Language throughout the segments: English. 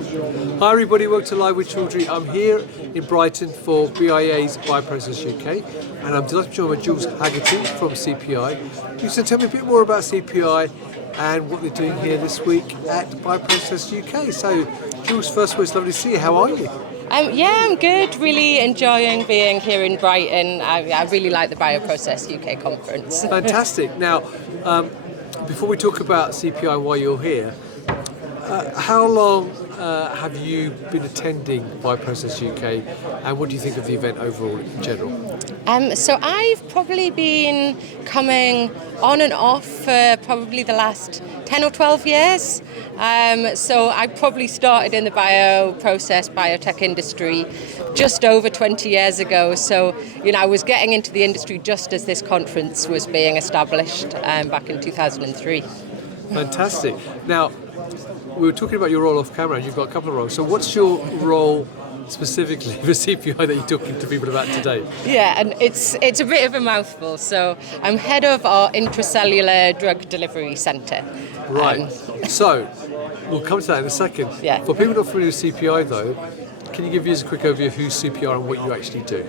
Hi everybody, welcome to Live with Chaudhry. I'm here in Brighton for BIA's Bioprocess UK, and I'm delighted to join by Jules Haggerty from CPI. You can tell me a bit more about CPI and what they're doing here this week at Bioprocess UK. So, Jules, first of all, it's lovely to see you. How are you? I'm good. Really enjoying being here in Brighton. I really like the Bioprocess UK conference. Fantastic. Now, before we talk about CPI and why you're here, how long have you been attending Bioprocess UK, and what do you think of the event overall in general? So I've probably been coming on and off for probably the last 10 or 12 years. So I probably started in the bioprocess, biotech industry just over 20 years ago. So, I was getting into the industry just as this conference was being established back in 2003. Fantastic. Now, we were talking about your role off camera, and you've got a couple of roles. So what's your role specifically for CPI that you're talking to people about today? Yeah, and it's a bit of a mouthful. So I'm head of our intracellular drug delivery centre. Right. So we'll come to that in a second. Yeah. For people not familiar with CPI, though, can you give us a quick overview of who CPI are and what you actually do?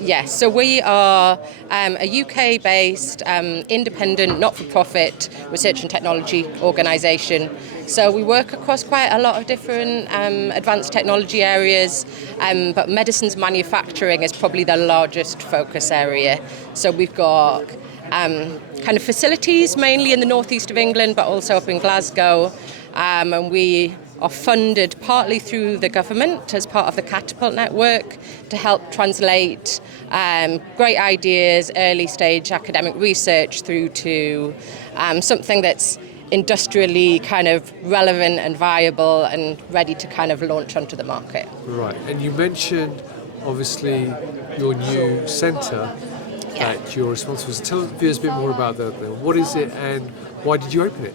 Yes, so we are a UK-based, independent, not-for-profit research and technology organisation. So we work across quite a lot of different advanced technology areas, but medicines manufacturing is probably the largest focus area. So we've got kind of facilities mainly in the northeast of England, but also up in Glasgow, and we are funded partly through the government as part of the Catapult network to help translate great ideas, early stage academic research through to something that's industrially kind of relevant and viable and ready to kind of launch onto the market. Right, and you mentioned obviously your new centre that you're responsible for. So tell us a bit more about that. What is it and why did you open it?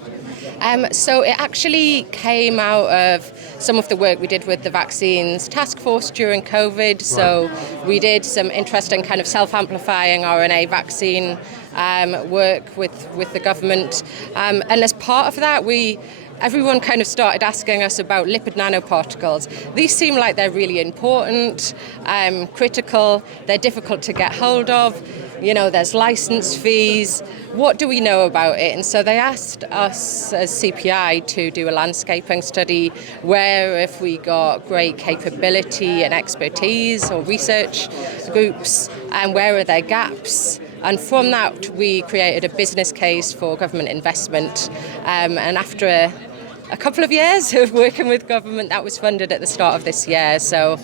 So it actually came out of some of the work we did with the vaccines task force during COVID. So we did some interesting kind of self-amplifying RNA vaccine work with the government. And as part of that, everyone kind of started asking us about lipid nanoparticles. These seem like they're really important, critical, they're difficult to get hold of. There's license fees. What do we know about it? And so they asked us as CPI to do a landscaping study where if we got great capability and expertise or research groups, and where are their gaps? And from that, we created a business case for government investment. And after a couple of years of working with government, that was funded at the start of this year. So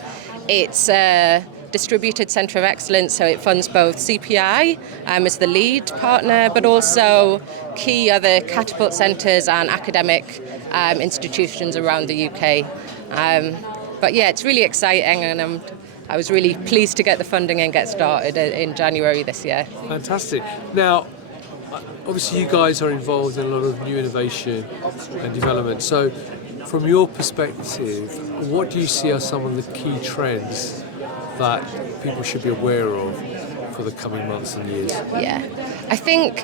it's a distributed centre of excellence, so it funds both CPI as the lead partner, but also key other catapult centres and academic institutions around the UK. But yeah, it's really exciting, and I was really pleased to get the funding and get started in January this year. Fantastic. Now, obviously you guys are involved in a lot of new innovation and development. So from your perspective, what do you see are some of the key trends that people should be aware of for the coming months and years? Yeah, I think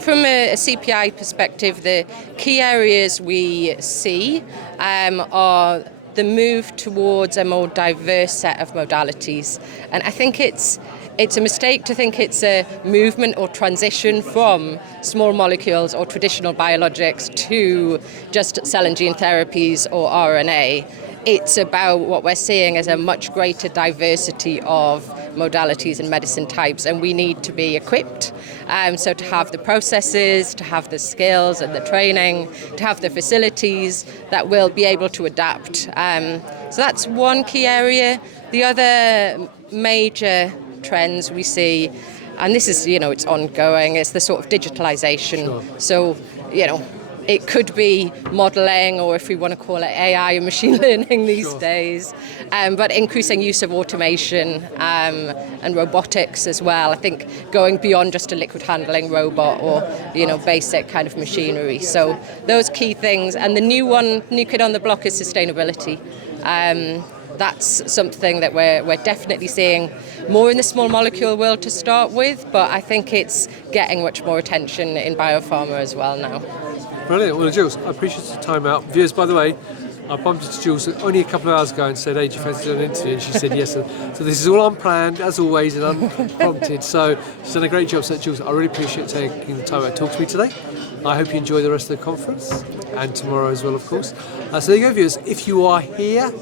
from a CPI perspective, the key areas we see are the move towards a more diverse set of modalities, and I think it's a mistake to think it's a movement or transition from small molecules or traditional biologics to just cell and gene therapies or RNA. It's about what we're seeing as a much greater diversity of modalities and medicine types, and we need to be equipped. So to have the processes, to have the skills and the training, to have the facilities that will be able to adapt. So that's one key area. The other major trends we see, and this is, it's ongoing, is the sort of digitalization. Sure. So, it could be modelling, or if we want to call it AI and machine learning these Sure. days, but increasing use of automation and robotics as well. I think going beyond just a liquid handling robot or basic kind of machinery. So those key things, and the new kid on the block is sustainability. That's something that we're definitely seeing more in the small molecule world to start with, but I think it's getting much more attention in biopharma as well now. Brilliant. Well, Jules, I appreciate the time out. Viewers, by the way, I bumped into Jules only a couple of hours ago and said, hey, do you fancy doing an interview? And she said yes. So this is all unplanned, as always, and unprompted. So she's done a great job. So Jules, I really appreciate taking the time out to talk to me today. I hope you enjoy the rest of the conference, and tomorrow as well, of course. So there you go, viewers. If you are here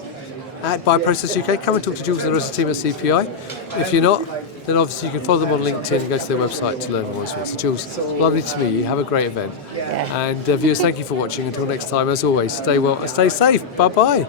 at Bioprocess UK, come and talk to Jules and the rest of the team at CPI. If you're not, then obviously you can follow them on LinkedIn and go to their website to learn more as well. So Jules, lovely to meet you. Have a great event. Yeah. And viewers, thank you for watching. Until next time, as always, stay well and stay safe. Bye-bye.